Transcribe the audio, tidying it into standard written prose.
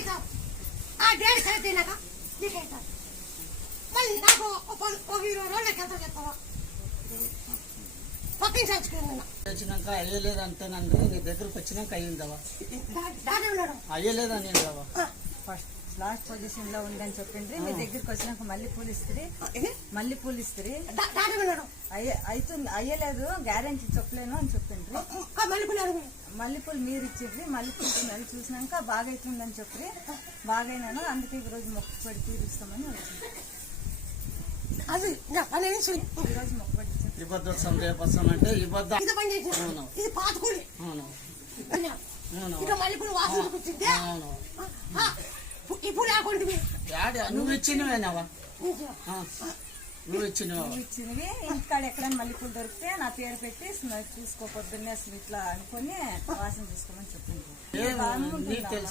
అవుతావు ఆ date correct అయినాక నీకు అవుతావు మళ్ళీ నాకు ఒక 20 రోజులకి ఎంత చెప్తావా పక్కన చచ్చుకున్నా వచ్చినాక అయ్యలేదు అంతేనండి నీ దగ్గరకు వచ్చినాక అయ్యిందవా అయ్యలేదా నేను ఫస్ట్ లాస్ట్ పొజిషన్ లో ఉందని చెప్పిండ్రి మీ దగ్గరికి వచ్చినాక మళ్ళీ పూలు ఇస్తుంది అవుతుంది అయ్యలేదు గ్యారెంటీ చెప్పలేను అని చెప్పిండ్రి మల్లెపూలు మీరు ఇచ్చిండ్రి మల్లెపూలు స్మెల్ చూసినాక బాగా అవుతుందని చెప్పి బాగైనాను అందుకే ఈ రోజు మొక్కుబడి తీరుస్తామని వచ్చింది ఈ రోజు మొక్కుబడి ఇబ్బంది సందేహపరచం అంటే ఇబ్బంది నువ్వు ఇచ్చినవేనావా నువ్వు ఇచ్చినవి ఇంటికాడ ఎక్కడైనా మల్లెపూలు దొరికితే నా పేరు పెట్టి చూసుకో పొద్దున్నే అసలు ఇట్లా అనుకుని వాసన చూసుకోమని చెప్పింది తెలుసు